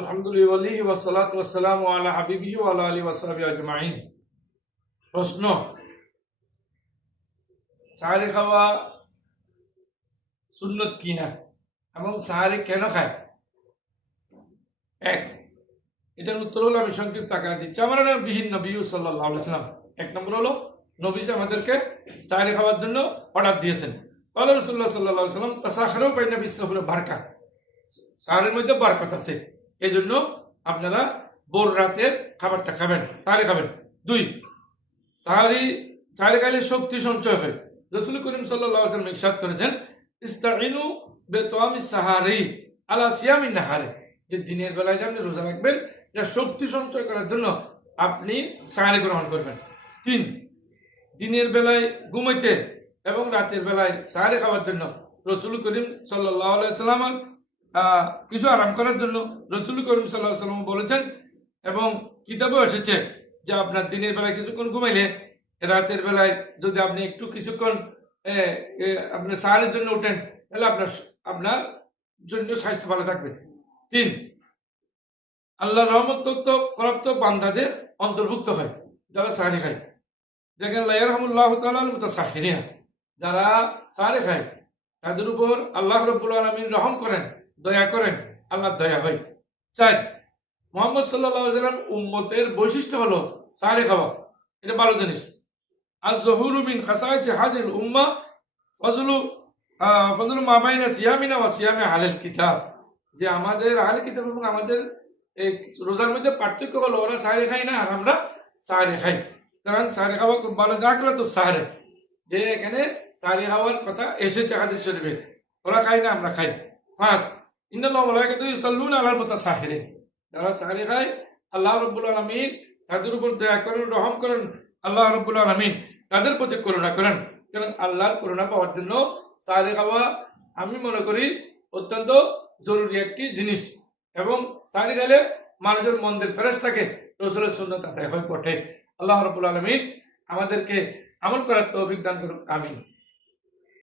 আলহামদুলিল্লাহ ওয়াসসালাতু ওয়াসসালামু আলা হাবিবিহি ওয়া আলা আলিহি ওয়াসহাবিহি আজমাইন। প্রশ্ন, সাহারি খাওয়া সুন্নত কিনা এবং সাহারি কেন খায়? এক, এটার উত্তর হলো আমি সংক্ষিপ্ত আকারে দিচ্ছি। আমার বিহীন নবী সাল্লাল্লাহু আলাইহি ওয়াসাল্লাম, এক নম্বর হলো নবীজি আমাদেরকে সাহারি খাওয়ার জন্য অর্ডার দিয়েছেন। ক্বালা রাসূলুল্লাহ সাল্লাল্লাহু আলাইহি ওয়াসাল্লাম তাসাহহারু বাইনা বিসসাহরি বারাকা, সাহারির মধ্যে বরকত আছে, এই জন্য আপনারা ভোর রাতের খাবারটা খাবেন, সাহারি খাবেন। দুই, সাহারি খাইলে শক্তি সঞ্চয় হয়। রাসূল করিম সাল্লাল্লাহু আলাইহি ওয়াসাল্লাম ইরশাদ করেছেন, ইস্তাইনু বিতাওয়ামিস সাহারি আলা সিয়ামিন নাহারি, যে দিনের বেলায় যে আপনি রোজা রাখবেন, এটা শক্তি সঞ্চয় করার জন্য আপনি সাহারি গ্রহণ করবেন। তিন, দিনের বেলায় ঘুমাইতে এবং রাতের বেলায় সাহারি খাওয়ার জন্য রাসূল করিম সাল্লাল্লাহু আলাইহি ওয়াসাল্লাম কিছু আরাম করার জন্য রাসূল করিম সাল্লাল্লাহু আলাইহি ওয়াসাল্লাম বলেছেন, এবং কিতাবেও এসেছে যে আপনার দিনের বেলায় কিছুক্ষণ ঘুমাইলে রাতের বেলায় যদি আপনি একটু কিছুক্ষণ আপনি সাহারির জন্য উঠেন, তাহলে আপনার জন্য স্বাস্থ্য ভালো থাকবে। তিন, আল্লাহ রহমত প্রাপ্ত বান্দাদের অন্তর্ভুক্ত হয় যারা সাহারি খায়। দেখেন, লা ইয়ারহামুল্লাহু তাআলা আল মুতাসাহহিরিন, যারা সাহারি খায় তাদের উপর আল্লাহ রাব্বুল আলামিন রহম করেন, দয়া করেন, আল্লাহর দয়া হয়। চার, মুহাম্মদ সাল্লাল্লাহু আলাইহি ওয়াসাল্লাম উম্মতের বৈশিষ্ট্য হলো সাহারি খাওয়া, এটা ভালো জিনিস। আয-যুহুরু মিন খাসাইসি হাযিল উম্মাহ ফজলু মা বাইনা সিয়ামিনা ওয়া সিয়ামি আহলিল কিতাব, যে আমাদের আহলে কিতাব এবং আমাদের এই রোজার মধ্যে পার্থক্য হলো ওরা সাহারি খায় না আর আমরা সাহারি খাই। কারণ সাহারি খাওয়া খুব ভালো, জাকলা তো সাহারে, যে এখানে সাহারি খাওয়ার কথা এসেছে হাদিস শরীফে, ওরা খায় না আমরা খাই। পাঁচ, ইন্নাল্লাহু ওয়া মালাইকাতুহু ইউসাল্লুনা আলাল মুতাসাহহিরিন, যারা সাহারি খায় আল্লাহ রাব্বুল আলামিন তাদের উপর দয়া করেন, রহম করেন, আল্লাহ রাব্বুল আলামিন তাদের প্রতি করুণা করেন। কারণ আল্লাহর করুণা পাওয়ার জন্য সাহারি খাওয়া আমি মনে করি অত্যন্ত জরুরি একটি জিনিস, এবং সাহারি খাইলে মানুষের মন্দির ফেরেশতাকে রাসূলের সুন্নাত আদায় হয়ে ওঠে। আল্লাহ রাব্বুল আলামিন আমাদেরকে আমল করার তৌফিক দান করুন, আমিন।